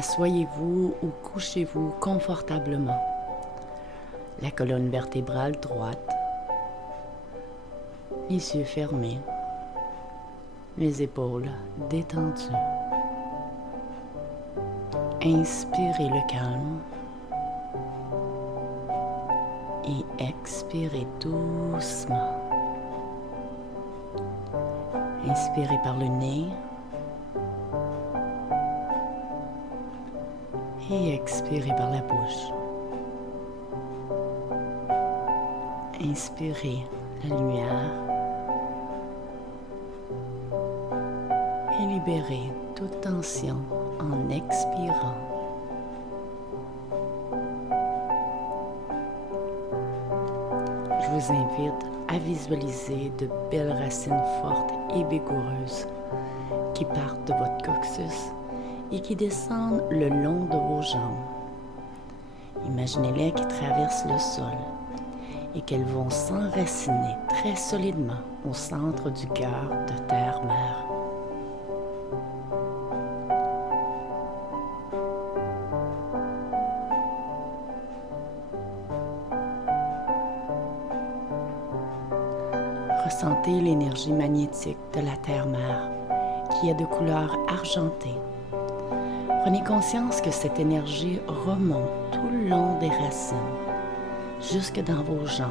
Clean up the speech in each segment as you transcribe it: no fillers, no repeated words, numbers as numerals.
Asseyez-vous ou couchez-vous confortablement. La colonne vertébrale droite, les yeux fermés, les épaules détendues. Inspirez le calme et expirez doucement. Inspirez par le nez et expirez par la bouche. Inspirez la lumière et libérez toute tension en expirant. Je vous invite à visualiser de belles racines fortes et vigoureuses qui partent de votre coccyx et qui descendent le long de vos jambes. Imaginez-les qui traversent le sol et qu'elles vont s'enraciner très solidement au centre du cœur de Terre-Mère. Ressentez l'énergie magnétique de la Terre-Mère qui est de couleur argentée. Prenez conscience que cette énergie remonte tout le long des racines, jusque dans vos jambes.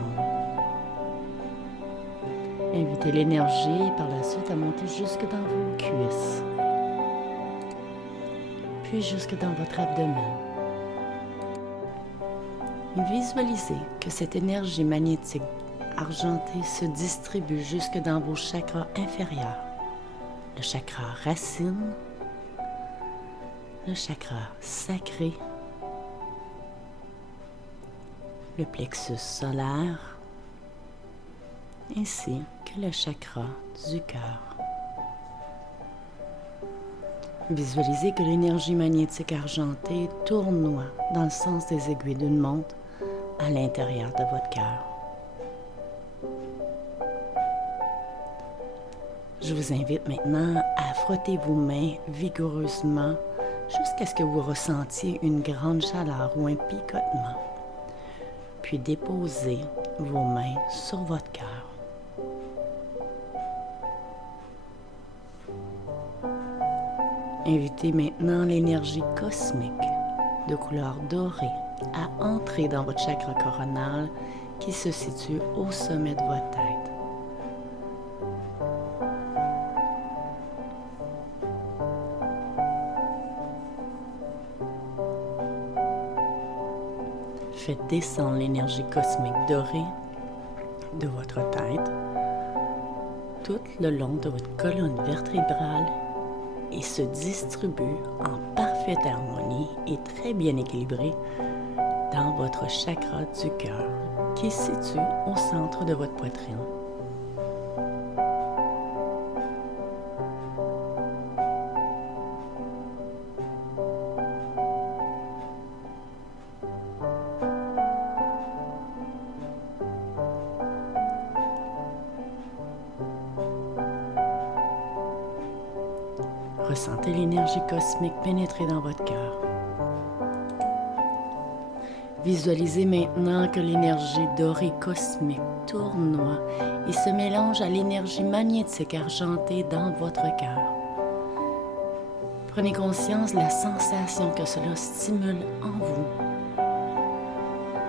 Invitez l'énergie par la suite à monter jusque dans vos cuisses, puis jusque dans votre abdomen. Visualisez que cette énergie magnétique argentée se distribue jusque dans vos chakras inférieurs, le chakra racine, le chakra sacré, le plexus solaire, ainsi que le chakra du cœur. Visualisez que l'énergie magnétique argentée tournoie dans le sens des aiguilles d'une montre à l'intérieur de votre cœur. Je vous invite maintenant à frotter vos mains vigoureusement jusqu'à ce que vous ressentiez une grande chaleur ou un picotement. Puis déposez vos mains sur votre cœur. Invitez maintenant l'énergie cosmique de couleur dorée à entrer dans votre chakra coronal qui se situe au sommet de votre tête. Faites descendre l'énergie cosmique dorée de votre tête tout le long de votre colonne vertébrale et se distribue en parfaite harmonie et très bien équilibrée dans votre chakra du cœur qui se situe au centre de votre poitrine. Ressentez l'énergie cosmique pénétrer dans votre cœur. Visualisez maintenant que l'énergie dorée cosmique tournoie et se mélange à l'énergie magnétique argentée dans votre cœur. Prenez conscience de la sensation que cela stimule en vous.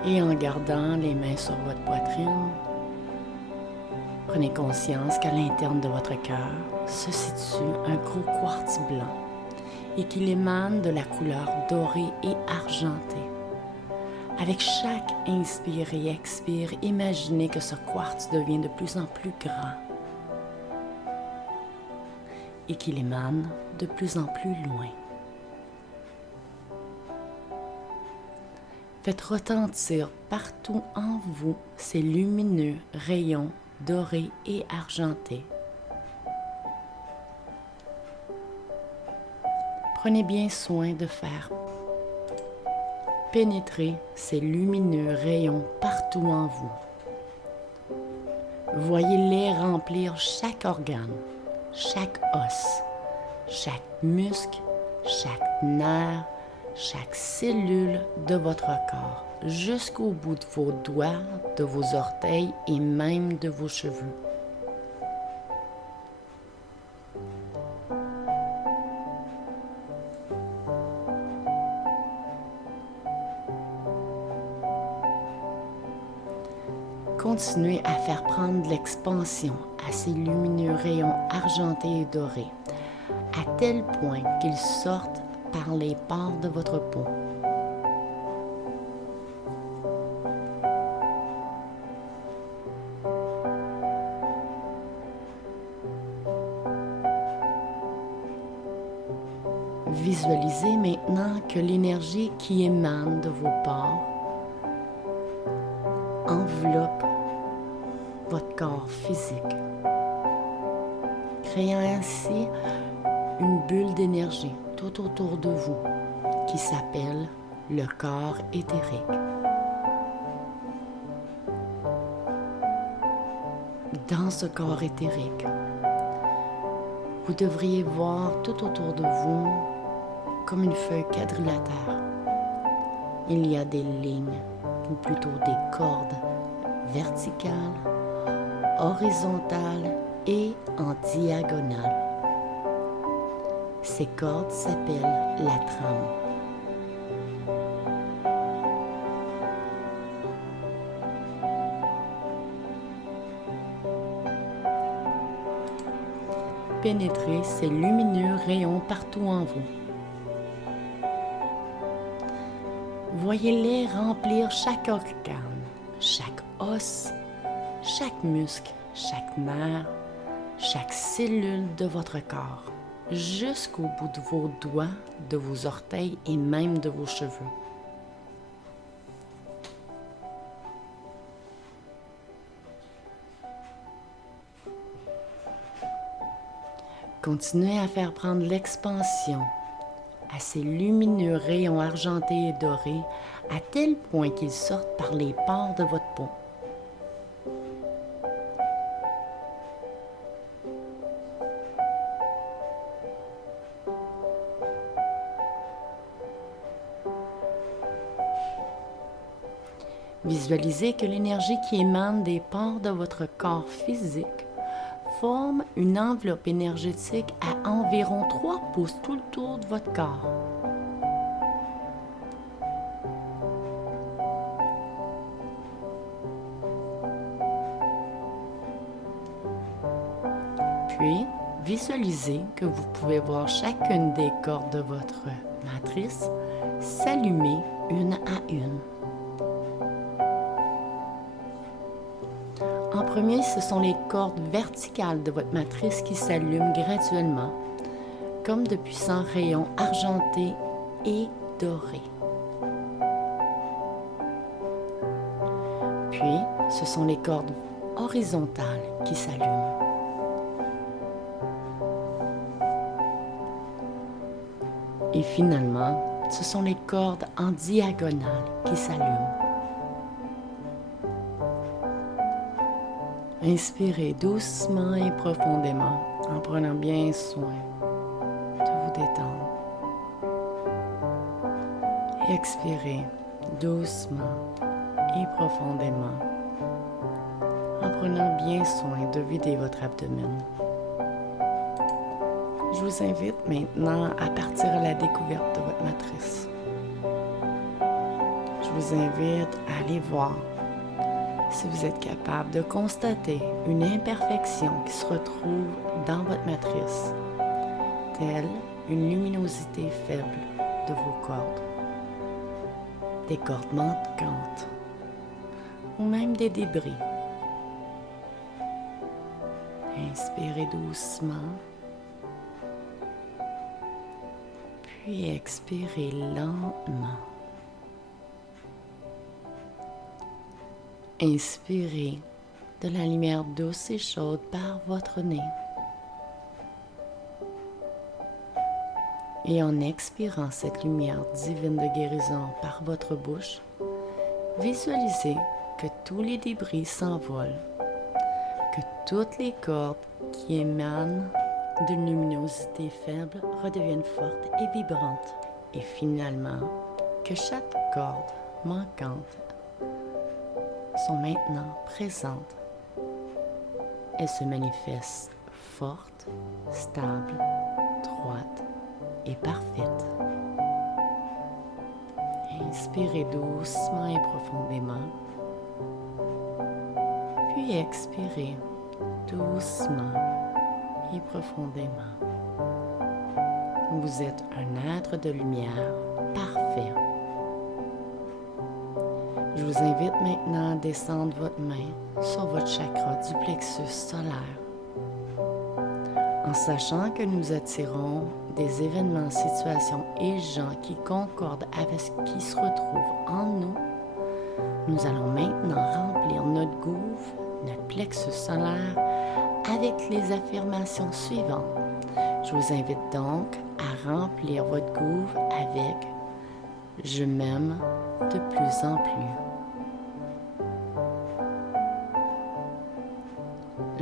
Et en gardant les mains sur votre poitrine, prenez conscience qu'à l'interne de votre cœur se situe un gros quartz blanc et qu'il émane de la couleur dorée et argentée. Avec chaque inspire et expire, imaginez que ce quartz devient de plus en plus grand et qu'il émane de plus en plus loin. Faites retentir partout en vous ces lumineux rayons dorés et argentés. Prenez bien soin de faire pénétrer ces lumineux rayons partout en vous. Voyez-les remplir chaque organe, chaque os, chaque muscle, chaque nerf, chaque cellule de votre corps, jusqu'au bout de vos doigts, de vos orteils et même de vos cheveux. Continuez à faire prendre l'expansion à ces lumineux rayons argentés et dorés, à tel point qu'ils sortent par les pores de votre peau. Visualisez maintenant que l'énergie qui émane de vos pores enveloppe votre corps physique, créant ainsi une bulle d'énergie tout autour de vous qui s'appelle le corps éthérique. Dans ce corps éthérique, vous devriez voir tout autour de vous comme une feuille quadrilatère. Il y a des lignes, ou plutôt des cordes verticales, horizontales et en diagonale. Ces cordes s'appellent la trame. Pénétrez ces lumineux rayons partout en vous. Voyez-les remplir chaque organe, chaque os, chaque muscle, chaque nerf, chaque cellule de votre corps, jusqu'au bout de vos doigts, de vos orteils et même de vos cheveux. Continuez à faire prendre l'expansion à ces lumineux rayons argentés et dorés à tel point qu'ils sortent par les pores de votre peau. Visualisez que l'énergie qui émane des pores de votre corps physique forme une enveloppe énergétique à environ 3 pouces tout le tour de votre corps. Puis, visualisez que vous pouvez voir chacune des cordes de votre matrice s'allumer une à une. En premier, ce sont les cordes verticales de votre matrice qui s'allument graduellement, comme de puissants rayons argentés et dorés. Puis, ce sont les cordes horizontales qui s'allument. Et finalement, ce sont les cordes en diagonale qui s'allument. Inspirez doucement et profondément en prenant bien soin de vous détendre. Et expirez doucement et profondément en prenant bien soin de vider votre abdomen. Je vous invite maintenant à partir à la découverte de votre matrice. Je vous invite à aller voir si vous êtes capable de constater une imperfection qui se retrouve dans votre matrice, telle une luminosité faible de vos cordes, des cordes manquantes ou même des débris. Inspirez doucement, puis expirez lentement. Inspirez de la lumière douce et chaude par votre nez. Et en expirant cette lumière divine de guérison par votre bouche, visualisez que tous les débris s'envolent, que toutes les cordes qui émanent d'une luminosité faible redeviennent fortes et vibrantes. et finalement que chaque corde manquante sont maintenant présentes. Elles se manifestent fortes, stables, droites et parfaites. Inspirez doucement et profondément, puis expirez doucement et profondément. Vous êtes un être de lumière parfait. Je vous invite maintenant à descendre votre main sur votre chakra du plexus solaire, en sachant que nous attirons des événements, situations et gens qui concordent avec ce qui se retrouve en nous. Nous allons maintenant remplir notre gouffre, notre plexus solaire, avec les affirmations suivantes. Je vous invite donc à remplir votre gouffre avec « Je m'aime de plus en plus ».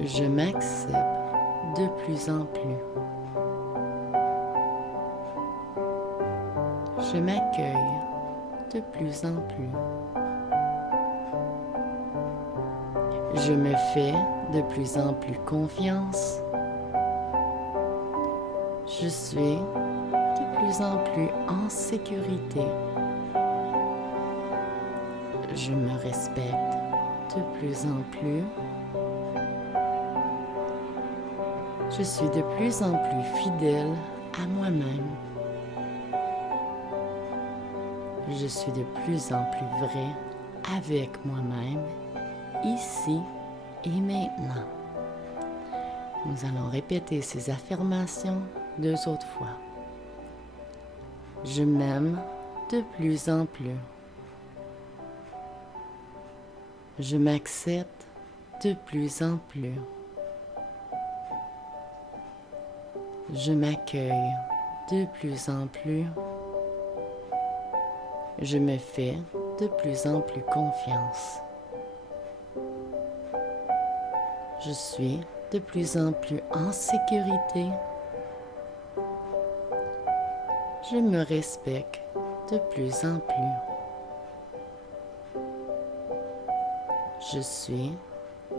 Je m'accepte de plus en plus. Je m'accueille de plus en plus. Je me fais de plus en plus confiance. Je suis de plus en plus en sécurité. Je me respecte de plus en plus. Je suis de plus en plus fidèle à moi-même. Je suis de plus en plus vrai avec moi-même, ici et maintenant. Nous allons répéter ces affirmations 2 autres fois. Je m'aime de plus en plus. Je m'accepte de plus en plus. Je m'accueille de plus en plus. Je me fais de plus en plus confiance. Je suis de plus en plus en sécurité. Je me respecte de plus en plus. Je suis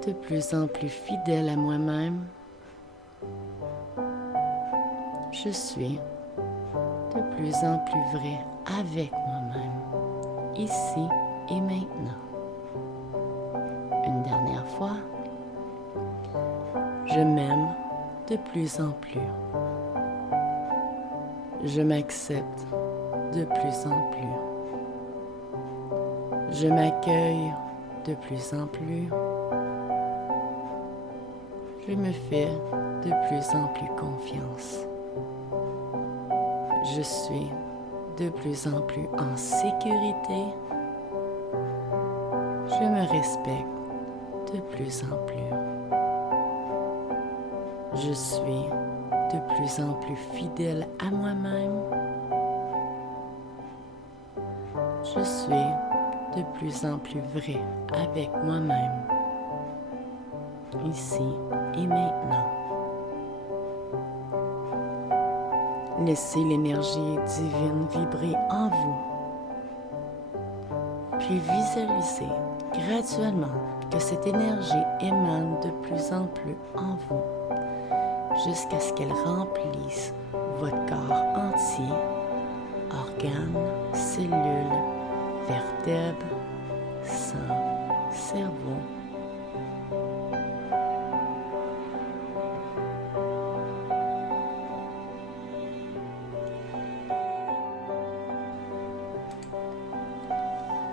de plus en plus fidèle à moi-même. Je suis de plus en plus vrai avec moi-même, ici et maintenant. Une dernière fois. Je m'aime de plus en plus. Je m'accepte de plus en plus. Je m'accueille de plus en plus. Je me fais de plus en plus confiance. Je suis de plus en plus en sécurité. Je me respecte de plus en plus. Je suis de plus en plus fidèle à moi-même. Je suis de plus en plus vrai avec moi-même, ici et maintenant. Laissez l'énergie divine vibrer en vous, puis visualisez graduellement que cette énergie émane de plus en plus en vous, jusqu'à ce qu'elle remplisse votre corps entier, organes, cellules, vertèbres, sang, cerveau.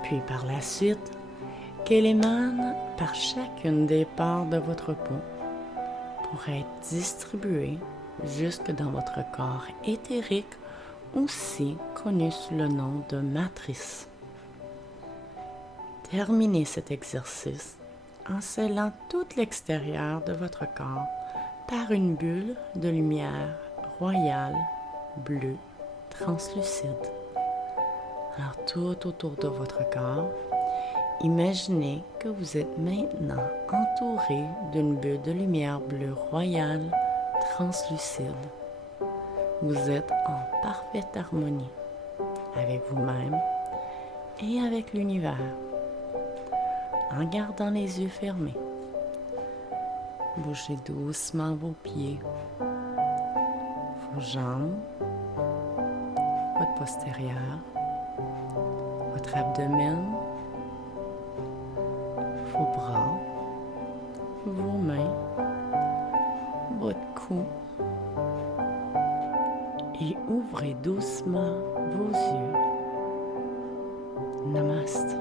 Puis par la suite, qu'elle émane par chacune des parts de votre peau pour être distribuée jusque dans votre corps éthérique, aussi connu sous le nom de matrice. Terminez cet exercice en scellant tout l'extérieur de votre corps par une bulle de lumière royale, bleue, translucide. Alors tout autour de votre corps, imaginez que vous êtes maintenant entouré d'une bulle de lumière bleue royale, translucide. Vous êtes en parfaite harmonie avec vous-même et avec l'univers, en gardant les yeux fermés. Bougez doucement vos pieds, vos jambes, votre postérieur, votre abdomen, vos bras, vos mains, votre cou, et ouvrez doucement vos yeux. Namaste.